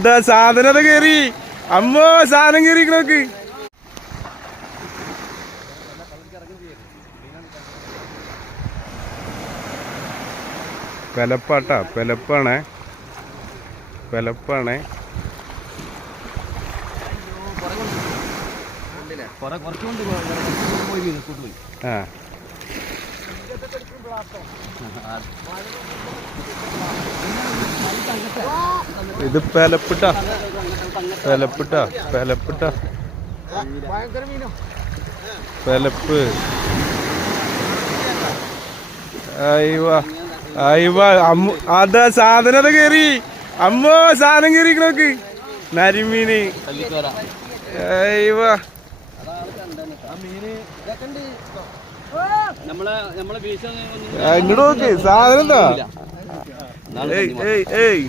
അതാ സാധനത കേറി? അമ്മോ സാധനം കേറി നോക്ക്. പെലപ്പാട്ടാ പെലപ്പാണേ. പെലപ്പാണേ. ആ. ഇത് പെലപ്പിട്ട. പെലപ്പിട്ട പെലപ്പിട്ട. പെലപ്പ്. അതാ സാധനത കേറി. അമ്മോ സാധനം കേറി നോക്ക്. നരിമീന്. ഇങ്ങോട്ട് നോക്ക് സാധനം എന്താ? ഏയ് ഏയ് ഏയ്.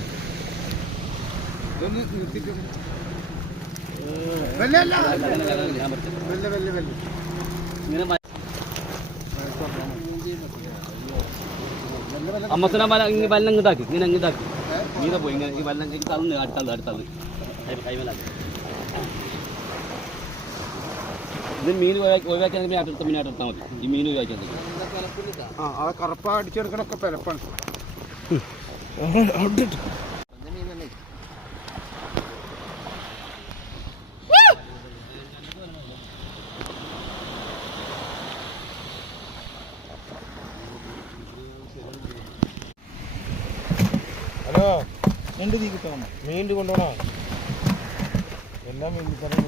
അമ്മസന വല ഇങ്ങനെ വല്ലം ഇങ്ങോട്ടാക്കി ഇങ്ങനെ ഇങ്ങോട്ടാക്കി ഇങ്ങനെ പോയി ഇങ്ങനെ ഈ വല്ലം ഇങ്ങനെ തന്ന് അടുത്തത് അടുത്തത് കൈമലാക്കി ഇത് മീൻ ഒഴിവാക്കി മീൻ അടുത്ത മീൻ അടുത്താൽ മതി. ഈ മീൻ ഒഴിവാക്കിയാൽ ആ അത് കറുപ്പ അടിച്ചെടുക്കണൊക്കെ പെരപ്പാണ്. ഹലോ രണ്ട് തീ കിട്ടണം മീൻ കൊണ്ടുപോകണം എല്ലാം മീൻ പറഞ്ഞു